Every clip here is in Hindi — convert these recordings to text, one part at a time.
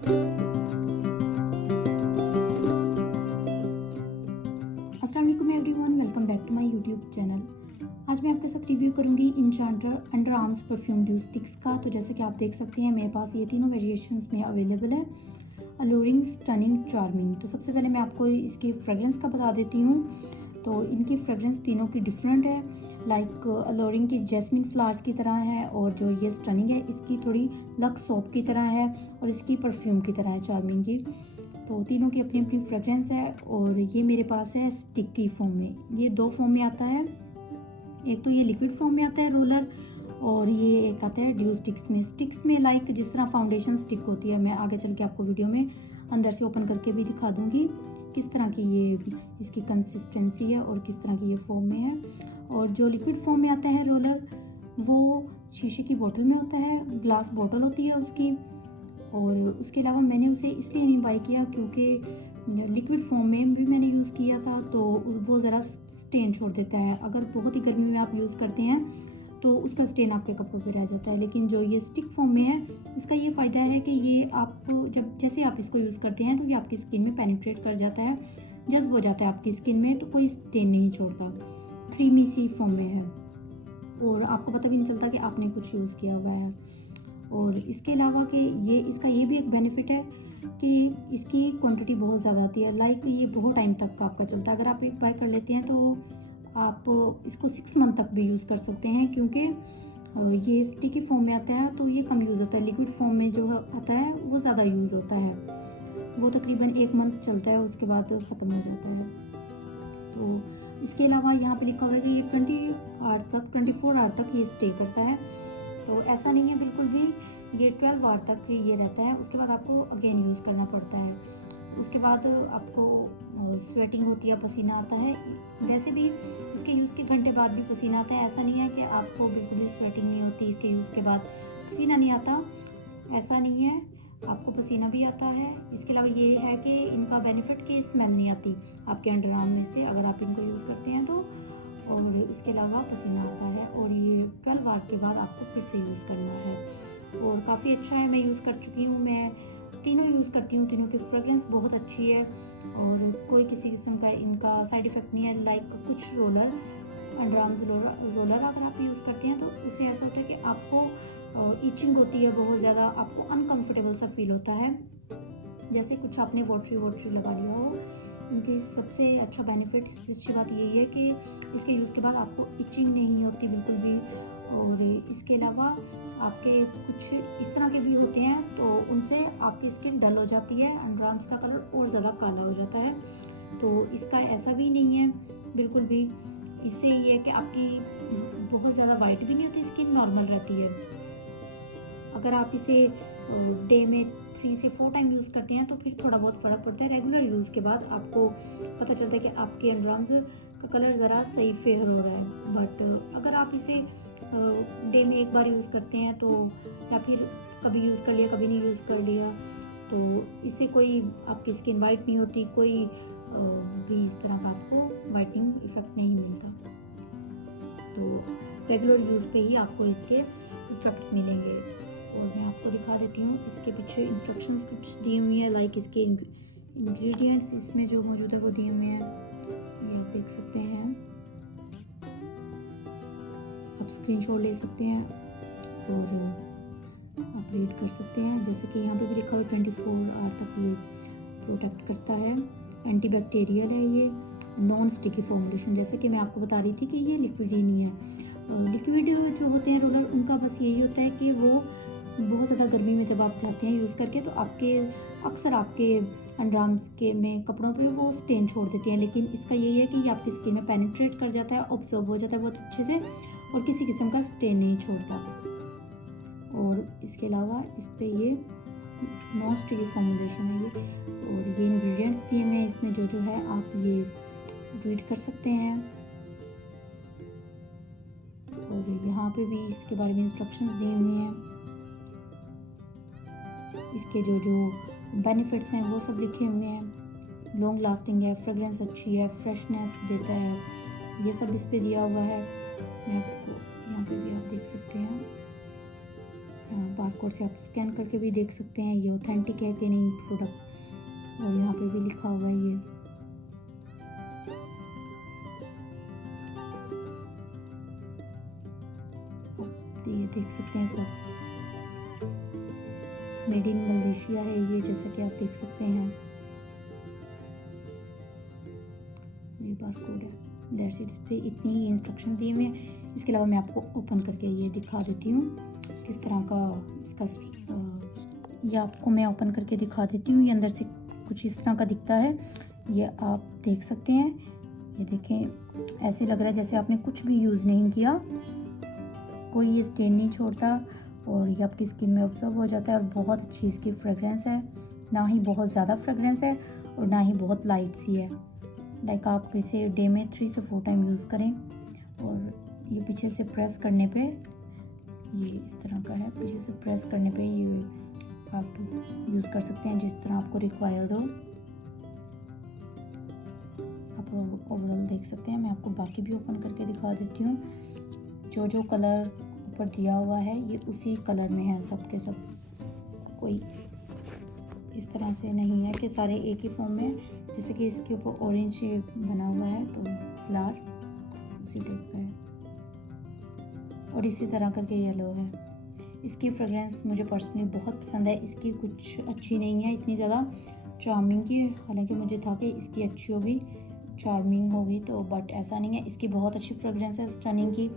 अस्सलाम वालेकुम everyone, welcome back to my YouTube channel. आज मैं आपके साथ रिव्यू करूंगी enchanteur under arms perfume deo sticks का। तो जैसे कि आप देख सकते हैं मेरे पास ये तीनों वेरिएशंस में अवेलेबल है, अलोरिंग, स्टनिंग, चार्मिंग। तो सबसे पहले मैं आपको इसकी फ्रेगरेंस का बता देती हूँ। तो इनकी फ्रेगरेंस तीनों की डिफरेंट है। लाइक अलोरिंग की जैस्मिन फ्लावर्स की तरह है, और जो ये स्टनिंग है इसकी थोड़ी लक्स सोप की तरह है, और इसकी परफ्यूम की तरह है चार्मिंग की। तो तीनों की अपनी अपनी फ्रेगरेंस है। और ये मेरे पास है स्टिक की फॉर्म में। ये दो फॉर्म में आता है, एक तो ये लिक्विड फॉर्म में आता है रोलर, और ये एक आता है ड्यू स्टिक्स में। स्टिक्स में लाइक जिस तरह फाउंडेशन स्टिक होती है, मैं आगे चल के आपको वीडियो में अंदर से ओपन करके भी दिखा दूंगी किस तरह की ये इसकी कंसिस्टेंसी है और किस तरह की ये फॉर्म में है। और जो लिक्विड फॉर्म में आता है रोलर, वो शीशे की बोतल में होता है, ग्लास बोतल होती है उसकी। और उसके अलावा मैंने उसे इसलिए नहीं बाई किया क्योंकि लिक्विड फॉर्म में भी मैंने यूज़ किया था तो वो ज़रा स्टेन छोड़ देता है। अगर बहुत ही गर्मी में आप यूज़ करते हैं तो उसका स्टेन आपके कपड़ों पे रह जाता है। लेकिन जो ये स्टिक फॉर्म में है, इसका ये फ़ायदा है कि ये आप जैसे आप इसको यूज़ करते हैं तो ये आपकी स्किन में पेनिट्रेट कर जाता है, जज्ब हो जाता है आपकी स्किन में, तो कोई स्टेन नहीं छोड़ता। क्रीमी सी फॉर्म में है और आपको पता भी नहीं चलता कि आपने कुछ यूज़ किया हुआ है। और इसके अलावा कि ये भी एक बेनिफिट है कि इसकी क्वांटिटी बहुत ज़्यादा आती है। लाइक ये बहुत टाइम तक का आपका चलता है। अगर आप एक बाय कर लेते हैं तो आप इसको 6 मंथ तक भी यूज़ कर सकते हैं, क्योंकि ये स्टिकी फॉर्म में आता है तो ये कम यूज़ होता है। लिक्विड फॉर्म में जो आता है वो ज़्यादा यूज़ होता है, वो तकरीबन 1 मंथ चलता है, उसके बाद ख़त्म हो जाता है। तो इसके अलावा यहाँ पे लिखा हुआ है कि ये 24 आवर तक ये स्टे करता है। तो ऐसा नहीं है बिल्कुल भी, ये 12 आवर तक ये रहता है, उसके बाद आपको अगेन यूज़ करना पड़ता है। उसके बाद आपको स्वेटिंग होती है, पसीना आता है। वैसे भी इसके यूज़ के घंटे बाद भी पसीना आता है। ऐसा नहीं है कि आपको बिल्कुल भी स्वेटिंग नहीं होती, इसके यूज़ के बाद पसीना नहीं आता, ऐसा नहीं है, आपको पसीना भी आता है। इसके अलावा ये है कि इनका बेनिफिट कि स्मेल नहीं आती आपके अंडर आर्म में से अगर आप इनको यूज़ करते हैं तो। और इसके अलावा पसीना आता है, और ये 12 आवर के बाद आपको फिर से यूज़ करना है। और काफ़ी अच्छा है, मैं यूज़ कर चुकी हूँ, मैं तीनों यूज़ करती हूँ, तीनों की फ्रेगरेंस बहुत अच्छी है और कोई किसी किस्म का इनका साइड इफ़ेक्ट नहीं है। लाइक कुछ रोलर, अंडर आर्म्स रोलर अगर आप यूज़ करते हैं तो उससे ऐसा होता है कि आपको इचिंग होती है बहुत ज़्यादा, आपको अनकंफर्टेबल सा फील होता है, जैसे कुछ आपने वाटरी लगा लिया हो। इनकी सबसे अच्छा बेनिफिट, अच्छी बात यही है कि इसके यूज़ के बाद आपको इचिंग नहीं होती बिल्कुल भी। और इसके अलावा आपके कुछ इस तरह के भी होते हैं तो उनसे आपकी स्किन डल हो जाती है, अंडर आर्म्स का कलर और ज़्यादा काला हो जाता है। तो इसका ऐसा भी नहीं है बिल्कुल भी। इससे ये है कि आपकी बहुत ज़्यादा वाइट भी नहीं होती, स्किन नॉर्मल रहती है। अगर आप इसे डे में 3 से 4 टाइम यूज़ करते हैं तो फिर थोड़ा बहुत फ़र्क पड़ता है। रेगुलर यूज़ के बाद आपको पता चलता है कि आपके अंडर आर्म्स का कलर ज़रा सही फेयर हो रहा है। बट अगर आप इसे डे में एक बार यूज़ करते हैं तो, या फिर कभी यूज़ कर लिया कभी नहीं यूज़ कर लिया, तो इससे कोई आपकी स्किन वाइट नहीं होती, कोई भी इस तरह का आपको वाइटनिंग इफ़ेक्ट नहीं मिलता। तो रेगुलर यूज़ पे ही आपको इसके इफेक्ट्स मिलेंगे। और मैं आपको दिखा देती हूँ, इसके पीछे इंस्ट्रक्शंस कुछ दी हुई है, लाइक इसके इंग्रेडिएंट्स इसमें जो मौजूद है वो दिए हुए हैं, ये आप देख सकते हैं। आप स्क्रीनशॉट ले सकते हैं और आप रीड कर सकते हैं। जैसे कि यहाँ पे भी लिखा हुआ 24 आवर तक ये प्रोटेक्ट करता है, एंटीबैक्टीरियल है, ये नॉन स्टिकी फॉर्मुलेशन। जैसे कि मैं आपको बता रही थी कि ये लिक्विड ही नहीं है। लिक्विड जो होते हैं रोलर, उनका बस यही होता है कि वो बहुत ज़्यादा गर्मी में जब आप जाते हैं यूज़ करके तो अक्सर आपके अंडर आर्म्स के में कपड़ों पे वो स्टेन छोड़ देती हैं। लेकिन इसका यही है कि ये आपकी स्किन में पेनिट्रेट कर जाता है, ऑब्जॉर्ब हो जाता है बहुत अच्छे से, और किसी किस्म का स्टेन नहीं छोड़ता। और इसके अलावा इस पर ये नॉन स्टिकी फॉर्मुलेशन है ये, और ये इंग्रेडिएंट्स दिए हुए हैं इसमें जो है आप ये रीड कर सकते हैं। और यहाँ पे भी इसके बारे में इंस्ट्रक्शंस दिए हुए हैं, इसके जो बेनिफिट्स हैं वो सब लिखे हुए हैं। लॉन्ग लास्टिंग है, फ्रेगरेंस अच्छी है, फ्रेशनेस देता है, ये सब इस पे दिया हुआ है। मैं आपको यहाँ पे भी आप देख सकते हैं। यहाँ बारकोड से आप स्कैन करके भी देख सकते हैं ये ऑथेंटिक है कि नहीं प्रोडक्ट, और यहाँ पे भी लिखा हुआ है ये। ये देख सकते हैं सब मेड इन मलेशिया है ये, जैसा कि आप देख सकते हैं। ये बारकोड है, दैट्स इट। पे इतनी ही इंस्ट्रक्शन दिए हुए हैं। इसके अलावा मैं आपको ओपन करके ये दिखा देती हूँ किस तरह का इसका ये आपको मैं ओपन करके दिखा देती हूँ। ये अंदर से कुछ इस तरह का दिखता है, ये आप देख सकते हैं। ये देखें, ऐसे लग रहा है जैसे आपने कुछ भी यूज़ नहीं किया, कोई ये स्टेन नहीं छोड़ता, और ये आपकी स्किन में ऑब्जर्व हो जाता है। और बहुत अच्छी इसकी फ्रेगरेंस है, ना ही बहुत ज़्यादा फ्रेगरेंस है और ना ही बहुत लाइट सी है। लाइक आप इसे डे में 3 से 4 टाइम यूज़ करें। और ये पीछे से प्रेस करने पे ये इस तरह का है, पीछे से प्रेस करने पे ये आप यूज़ कर सकते हैं जिस तरह आपको रिक्वायर्ड हो। आप ओवरऑल देख सकते हैं। मैं आपको बाकी भी ओपन करके दिखा देती हूँ। जो जो कलर ऊपर दिया हुआ है ये उसी कलर में है सब के सब, कोई इस तरह से नहीं है कि सारे एक ही फॉर्म में। जैसे कि इसके ऊपर ऑरेंज बना हुआ है तो फ्लावर उसी टाइप का है, और इसी तरह करके येलो है। इसकी फ्रेगरेंस मुझे पर्सनली बहुत पसंद है। इसकी कुछ अच्छी नहीं है इतनी ज़्यादा चार्मिंग की, हालांकि मुझे था कि इसकी अच्छी होगी, चार्मिंग होगी, तो बट ऐसा नहीं है। इसकी बहुत अच्छी फ्रेगरेंस है स्टनिंग की,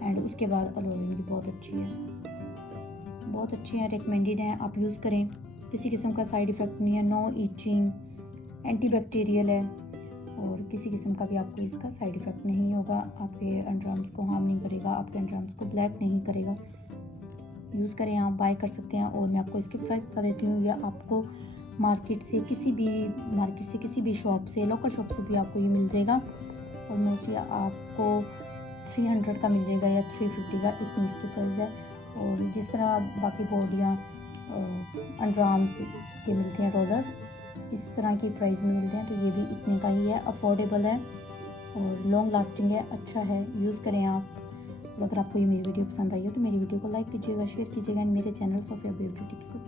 एंड उसके बाद अलोरिन की बहुत अच्छी है, बहुत अच्छी है, रिकमेंडेड है, आप यूज़ करें। किसी किस्म का साइड इफ़ेक्ट नहीं है, नो ईचिंग, एंटीबैक्टीरियल है, और किसी किस्म का भी आपको इसका साइड इफ़ेक्ट नहीं होगा। आपके अंडरआर्म्स को हार्म नहीं करेगा, आपके अंडरआर्म्स को ब्लैक नहीं करेगा। यूज़ करें, आप बाय कर सकते हैं। और मैं आपको इसके प्राइस बता देती हूँ। या आपको मार्केट से किसी भी शॉप से, लोकल शॉप से भी आपको ये मिल जाएगा, और मोस्टली आपको 300 का मिल जाएगा या 350 का, इतनी इसकी प्राइस है। और जिस तरह बाकी बॉडियाँ अंडरआर्म्स के मिलते हैं रोलर, इस तरह की प्राइस में मिलते हैं, तो ये भी इतने का ही है, अफोर्डेबल है और लॉन्ग लास्टिंग है, अच्छा है, यूज़ करें आप। अगर आपको ये मेरी वीडियो पसंद आई हो तो मेरी वीडियो को लाइक कीजिएगा, शेयर कीजिएगा, एंड मेरे चैनल सोफिया ब्यूटी टिप्स को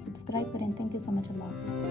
सब्सक्राइब करें। थैंक यू सो मच, अल्लाह हाफ़िज़।